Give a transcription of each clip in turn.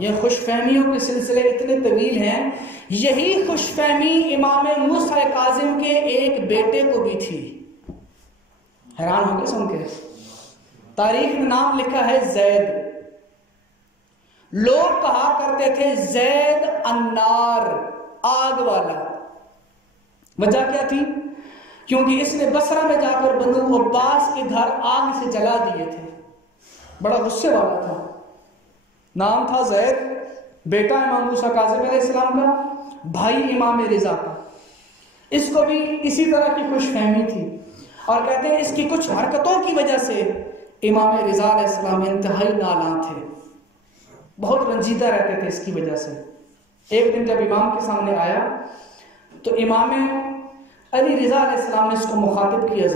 یہ خوش فہمیوں کے سلسلے اتنے طویل ہیں. یہی خوش فہمی امام موسیٰ کاظم کے ایک بیٹے کو بھی تھی. حیران ہو گئے سن کے. تاریخ میں نام لکھا ہے زید. لوگ کہا کرتے تھے زید النار، آگ والا. وجہ کیا تھی؟ کیونکہ اس نے بصرہ میں جا کر بنو عباس کے گھر آگ سے جلا دیے تھے. بڑا غصے والا تھا. نام تھا زید، بیٹا امام موسیٰ کاظم علیہ السلام کا، بھائی امام رضا کا. اس کو بھی اسی طرح کی خوش فہمی تھی، اور کہتے ہیں اس کی کچھ حرکتوں کی وجہ سے امام رضا علیہ السلام انتہائی نالاں تھے، بہت رنجیدہ رہتے تھے اس کی وجہ سے. ایک دن جب امام کے سامنے آیا تو امام علی رضا علیہ السلام نے اس کو مخاطب کیا،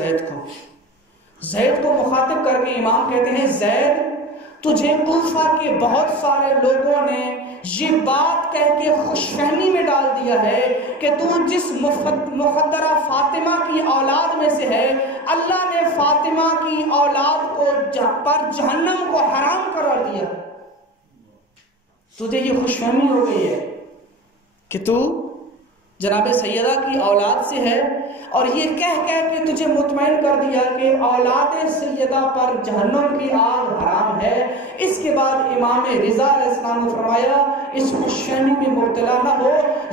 زید کو مخاطب کر کے امام کہتے ہیں زید، تجھے کوفہ کے بہت سارے لوگوں نے یہ بات کہہ کے خوش فہمی میں ڈال دیا ہے کہ تو جس مقدرہ فاطمہ کی اولاد میں سے ہے، اللہ نے فاطمہ کی اولاد کو پر جہنم کو حرام قرار دیا. تجھے یہ خوش فہمی ہو گئی ہے کہ تو جناب سیدہ کی اولاد سے ہے، اور یہ کہہ کے تجھے مطمئن کر دیا کہ اولاد سیدہ پر جہنم کی آگ حرام ہے. اس کے بعد امام رضا علیہ السلام نے فرمایا اس خوش فہمی میں مبتلا نہ ہو،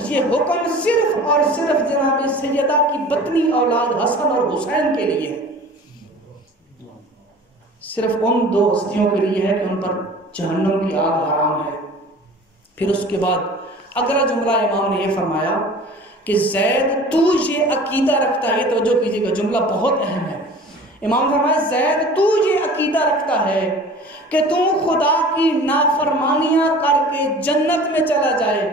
یہ حکم صرف اور صرف جناب سیدہ کی بطنی اولاد حسن اور حسین کے لیے ہے، صرف ان دو ہستیوں کے لیے ہے کہ ان پر جہنم کی آگ حرام ہے. پھر اس کے بعد اگلا جملہ امام نے یہ فرمایا کہ زید تو یہ عقیدہ رکھتا ہے، توجہ کیجیے گا جملہ بہت اہم ہے. امام فرمایا زید تو یہ عقیدہ رکھتا ہے کہ تو خدا کی نافرمانیاں کر کے جنت میں چلا جائے،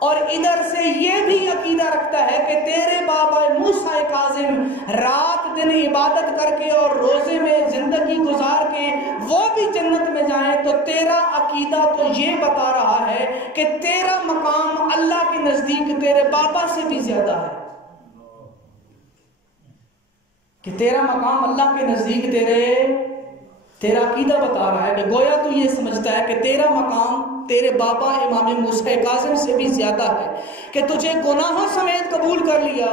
اور ادھر سے یہ بھی عقیدہ رکھتا ہے کہ تیرے بابا موسیٰ کاظم رات دن عبادت کر کے اور روزے میں زندگی گزار کے وہ بھی جنت میں جائیں. تو تیرا عقیدہ تو یہ بتا رہا ہے کہ تیرا مقام اللہ کے نزدیک تیرے بابا سے بھی زیادہ ہے، کہ تیرا مقام اللہ کے نزدیک تیرا عقیدہ بتا رہا ہے کہ گویا تو یہ سمجھتا ہے کہ تیرا مقام تیرے بابا امام موسیٰ کاظم سے بھی زیادہ ہے، کہ تجھے گناہوں سمیت قبول کر لیا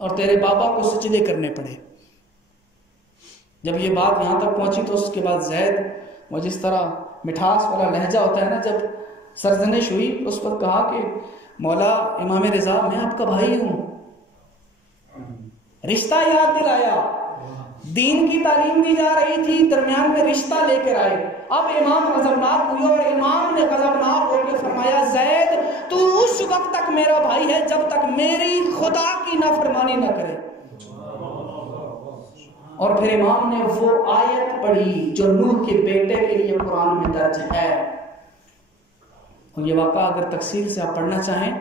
اور تیرے بابا کو سجدے کرنے پڑے. جب یہ بات یہاں تک پہنچی تو اس کے بعد زید، وہ جس طرح مٹھاس والا لہجہ ہوتا ہے نا، جب سرزنش ہوئی اس پر کہا کہ مولا امام رضا میں آپ کا بھائی ہوں، رشتہ یاد دلایا، دین کی تعلیم دی جا رہی تھی، درمیان میں رشتہ لے کر آئے. اب امام غضبناک ہوئے اور امام نے غضبناک ہو کے فرمایا زید تو اس وقت تک میرا بھائی ہے جب تک میری خدا کی نافرمانی نہ کرے. اور پھر امام نے وہ آیت پڑھی جو نوح کے بیٹے کے لیے قرآن میں درج ہے. اور یہ واقعہ اگر تفصیل سے آپ پڑھنا چاہیں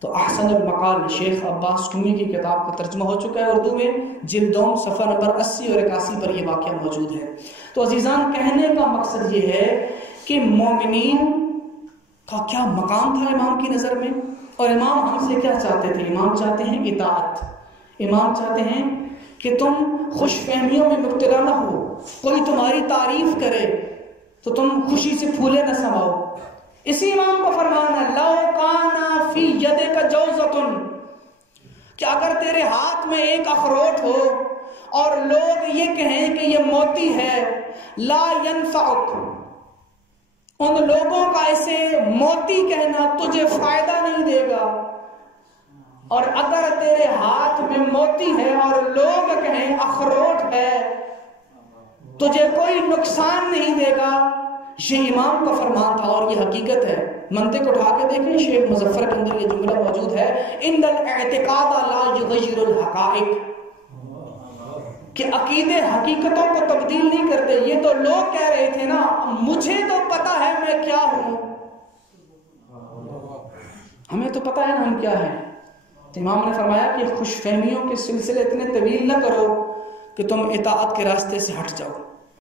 تو احسن المقال شیخ عباس ٹومی کی کتاب کا ترجمہ ہو چکا ہے اردو میں، جلد دوم صفحہ نمبر 80 اور 81 پر یہ واقعہ موجود ہے. تو عزیزان کہنے کا مقصد یہ ہے کہ مومنین کا کیا مقام تھا امام کی نظر میں، اور امام ہم سے کیا چاہتے تھے. امام چاہتے ہیں اطاعت، امام چاہتے ہیں کہ تم خوش فہمیوں میں مبتلا نہ ہو، کوئی تمہاری تعریف کرے تو تم خوشی سے پھولے نہ سماؤ. اسی امام کا فرمان ہے لو کانا فی یدک جوزۃ، کہ اگر تیرے ہاتھ میں ایک اخروٹ ہو اور لوگ یہ کہیں کہ یہ موتی ہے، لا ینفعک، ان لوگوں کا اسے موتی کہنا تجھے فائدہ نہیں دے گا. اور اگر تیرے ہاتھ میں موتی ہے اور لوگ کہیں اخروٹ ہے، تجھے کوئی نقصان نہیں دے گا. یہ امام کا فرمان تھا اور یہ حقیقت ہے. منطق اٹھا کے دیکھیں، شیخ مظفر کے اندر یہ جملہ موجود ہے ان الاعتقاد لا یغیر الحقائق، کہ عقیدے حقیقتوں کو تبدیل نہیں کرتے. یہ تو لوگ کہہ رہے تھے نا، مجھے تو پتا ہے میں کیا ہوں، ہمیں تو پتا ہے نا ہم کیا ہیں. تو امام نے فرمایا کہ خوش فہمیوں کے سلسلے اتنے طویل نہ کرو کہ تم اطاعت کے راستے سے ہٹ جاؤ.